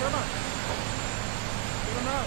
Come on. Get him out.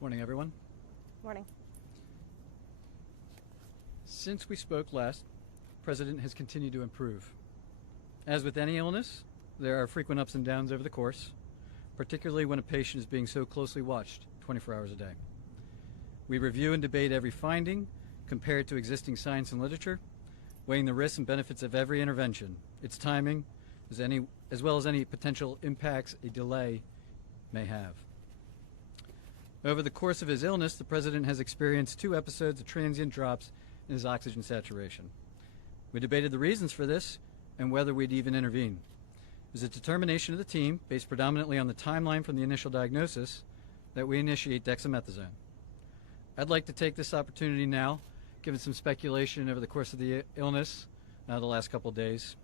Morning, everyone. Morning. Since we spoke last, the President has continued to improve. As with any illness, there are frequent ups and downs over the course, particularly when a patient is being so closely watched 24 hours a day. We review and debate every finding, compared to existing science and literature, weighing the risks and benefits of every intervention, its timing, as well as any potential impacts a delay may have. Over the course of his illness, the President has experienced 2 episodes of transient drops in his oxygen saturation. We debated the reasons for this and whether we'd even intervene. It was a determination of the team, based predominantly on the timeline from the initial diagnosis, that we initiate dexamethasone. I'd like to take this opportunity now, given some speculation over the course of the illness, the last couple of days,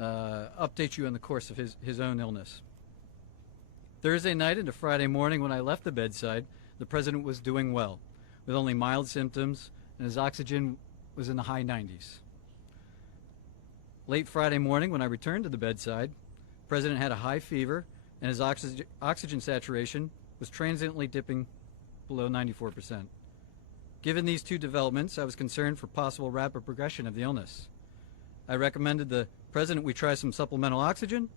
update you on the course of his own illness. Thursday night into Friday morning when I left the bedside, the President was doing well, with only mild symptoms, and his oxygen was in the high 90s. Late Friday morning when I returned to the bedside, the President had a high fever, and his oxygen saturation was transiently dipping below 94%. Given these 2 developments, I was concerned for possible rapid progression of the illness. I recommended the President we try some supplemental oxygen,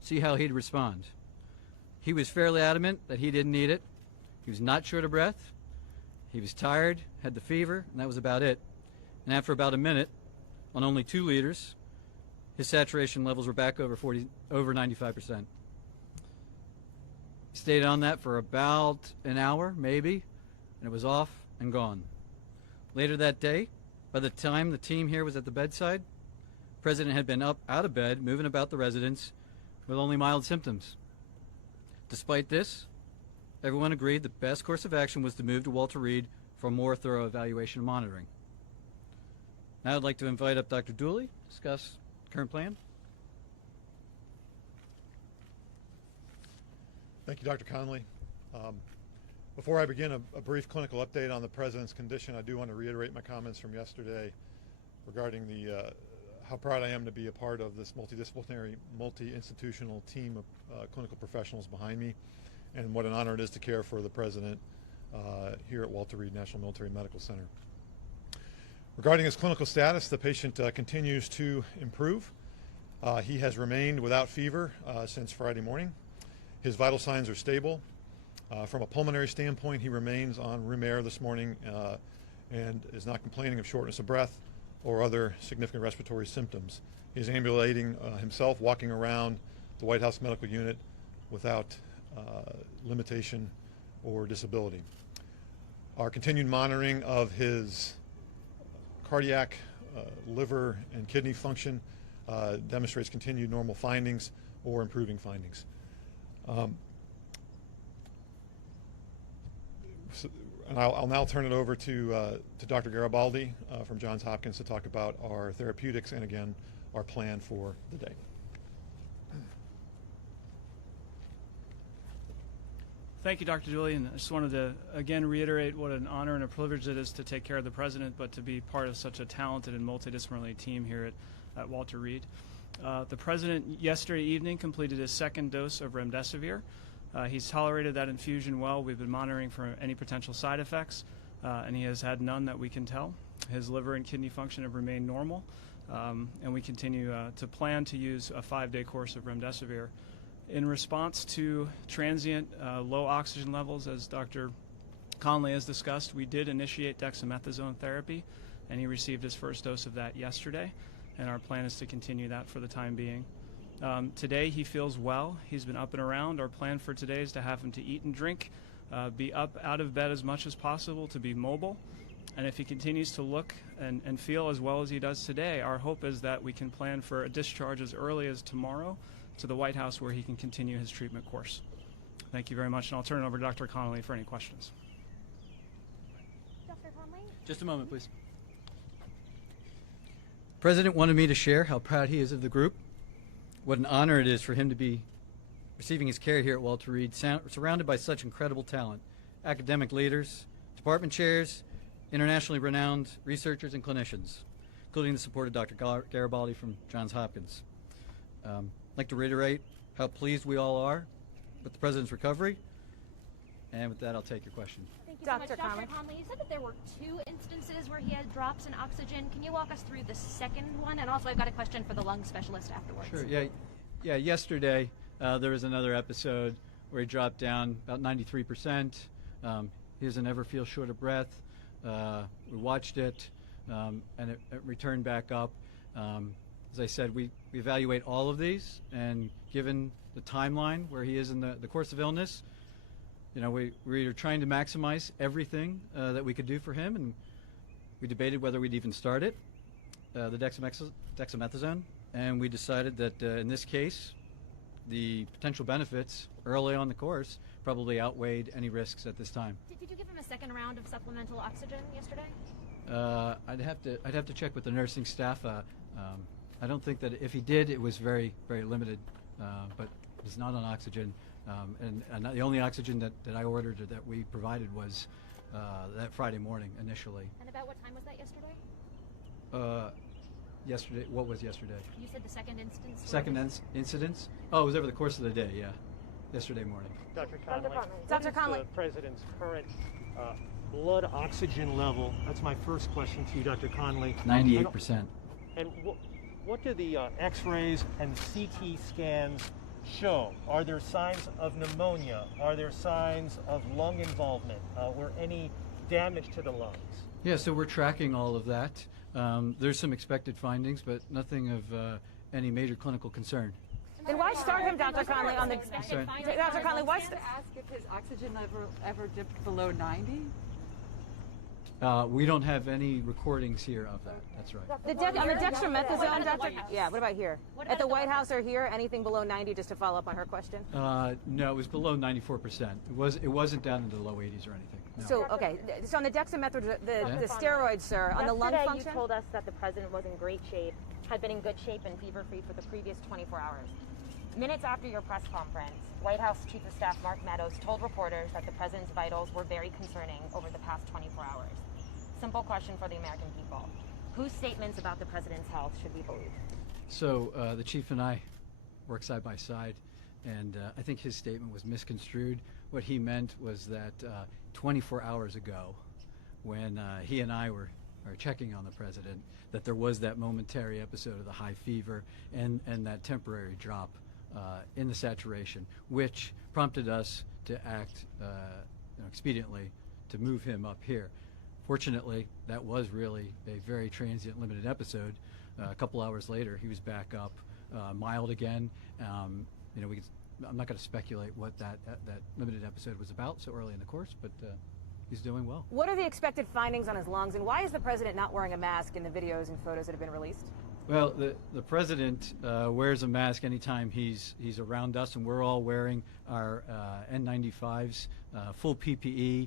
see how he'd respond. He was fairly adamant that he didn't need it. He was not short of breath. He was tired, had the fever, and that was about it. And after about a minute, on only 2 liters, his saturation levels were back over 95%. He stayed on that for about an hour, maybe, and it was off and gone. Later that day, by the time the team here was at the bedside, the President had been up out of bed, moving about the residence with only mild symptoms. Despite this, everyone agreed the best course of action was to move to Walter Reed for a more thorough evaluation and monitoring. Now I'd like to invite up Dr. Dooley to discuss the current plan. Thank you, Dr. Conley. Before I begin a brief clinical update on the President's condition, I do want to reiterate my comments from yesterday regarding how proud I am to be a part of this multidisciplinary, multi-institutional team of clinical professionals behind me, and what an honor it is to care for the President here at Walter Reed National Military Medical Center. Regarding his clinical status, the patient continues to improve. He has remained without fever since Friday morning. His vital signs are stable. From a pulmonary standpoint, he remains on room air this morning and is not complaining of shortness of breath or other significant respiratory symptoms. He's ambulating himself, walking around the White House Medical Unit without limitation or disability. Our continued monitoring of his cardiac, liver, and kidney function demonstrates continued normal findings or improving findings. And I'll now turn it over to Dr. Garibaldi from Johns Hopkins to talk about our therapeutics and, again, our plan for the day. Thank you, Dr. Dooley, and I just wanted to again reiterate what an honor and a privilege it is to take care of the President, but to be part of such a talented and multidisciplinary team here at Walter Reed. The President yesterday evening completed his 2nd dose of remdesivir. He's tolerated that infusion well. We've been monitoring for any potential side effects, and he has had none that we can tell. His liver and kidney function have remained normal, and we continue to plan to use a 5-day course of remdesivir. In response to transient low oxygen levels, as Dr. Conley has discussed, we did initiate dexamethasone therapy, and he received his 1st dose of that yesterday, and our plan is to continue that for the time being. Today he feels well. He's been up and around. Our plan for today is to have him to eat and drink, be up out of bed as much as possible, to be mobile. And if he continues to look and feel as well as he does today, our hope is that we can plan for a discharge as early as tomorrow to the White House, where he can continue his treatment course. Thank you very much, and I'll turn it over to Dr. Connolly for any questions. Dr. Conley? Just a moment, please. The President wanted me to share how proud he is of the group, what an honor it is for him to be receiving his care here at Walter Reed, surrounded by such incredible talent, academic leaders, department chairs, internationally renowned researchers and clinicians, including the support of Dr. Garibaldi from Johns Hopkins. I'd like to reiterate how pleased we all are with the President's recovery, and with that, I'll take your question. Thank you Dr. so much. Conley. Dr. Conley, you said that there were 2 instances where he had drops in oxygen. Can you walk us through the second one? And also, I've got a question for the lung specialist afterwards. Sure. Yeah. Yesterday, there was another episode where he dropped down about 93%. He doesn't ever feel short of breath. We watched it, and it returned back up. As I said, we evaluate all of these, and given the timeline where he is in the course of illness, we are trying to maximize everything that we could do for him, and we debated whether we'd even start it, the dexamethasone, and we decided that in this case, the potential benefits early on the course probably outweighed any risks at this time. Did you give him a second round of supplemental oxygen yesterday? I'd have to check with the nursing staff. I don't think that if he did, it was very, very limited, but he's not on oxygen. And the only oxygen that I ordered or that we provided was that Friday morning initially. And about what time was that yesterday? Yesterday, what was yesterday? You said the second instance? Second incidence? Oh, it was over the course of the day, yeah. Yesterday morning. Dr. Conley, Dr. Conley. what is the President's current blood oxygen level? That's my first question to you, Dr. Conley. 98%. And what do the X-rays and CT scans show? Are there signs of pneumonia? Are there signs of lung involvement? Or any damage to the lungs? Yeah, so we're tracking all of that. There's some expected findings, but nothing of any major clinical concern. Then why start him, Dr. Conley, on the... Sorry. Dr. Conley, why... To ask if his oxygen level ever dipped below 90? We don't have any recordings here of that. That's right. On the dexamethasone, Dr. Yeah, what about here? At the White House or here, anything below 90, just to follow up on her question? No, it was below 94%. It wasn't down into the low 80s or anything. No. So, okay, so on the dexamethasone, the steroids, sir, on the lung Yesterday, function? you told us that the president was in great shape, had been in good shape and fever-free for the previous 24 hours. Minutes after your press conference, White House Chief of Staff Mark Meadows told reporters that the president's vitals were very concerning over the past 24 hours. Simple question for the American people. Whose statements about the president's health should we believe? So the chief and I work side by side, and I think his statement was misconstrued. What he meant was that 24 hours ago, when he and I were checking on the president, that there was that momentary episode of the high fever and that temporary drop in the saturation, which prompted us to act expediently to move him up here. Fortunately, that was really a very transient, limited episode. A couple hours later, he was back up, mild again. I'm not going to speculate what that limited episode was about so early in the course, but he's doing well. What are the expected findings on his lungs, and why is the president not wearing a mask in the videos and photos that have been released? Well, the president wears a mask anytime he's around us, and we're all wearing our N95s, full PPE.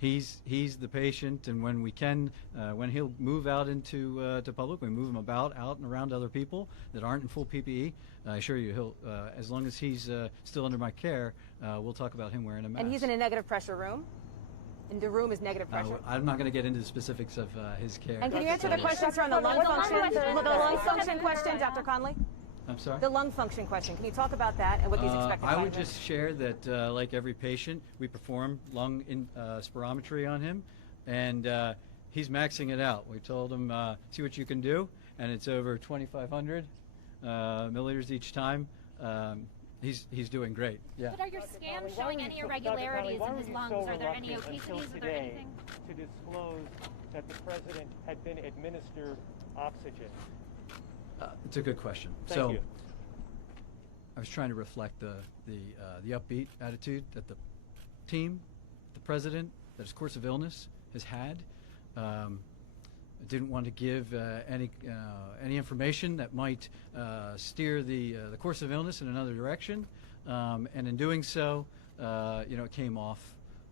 He's the patient, and when we can, when he'll move out into to public, we move him out and around other people that aren't in full PPE. I assure you, he'll as long as he's still under my care, we'll talk about him wearing a mask. And he's in a negative pressure room? And the room is negative pressure? I'm not going to get into the specifics of his care. And can you answer the questions on the lung function? The lung function question, Dr. Conley? I'm sorry? The lung function question. Can you talk about that and what these expected I would findings? just share that, like every patient, we perform lung spirometry on him, and he's maxing it out. We told him, see what you can do, and it's over 2,500 milliliters each time. He's doing great. Yeah. But are your scans showing any irregularities in his lungs? Are there any obesities? Are there anything? To disclose that the president had been administered oxygen? It's a good question. Thank you. I was trying to reflect the upbeat attitude that the team, the president, that his course of illness has had. I didn't want to give any information that might steer the course of illness in another direction, and in doing so, it came off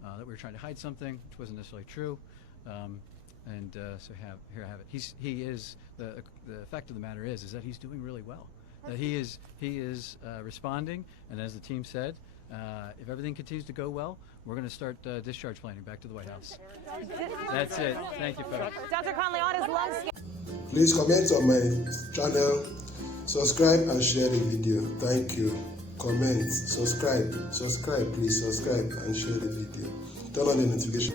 that we were trying to hide something, which wasn't necessarily true. So here I have it. He is the fact of the matter is that he's doing really well. That he is responding, and as the team said, if everything continues to go well, we're going to start discharge planning back to the White House. That's it. Thank you, folks. Dr. Conley, on his lung scan. Please comment on my channel, subscribe and share the video. Thank you. Comment, subscribe, please subscribe and share the video. Turn on the notification.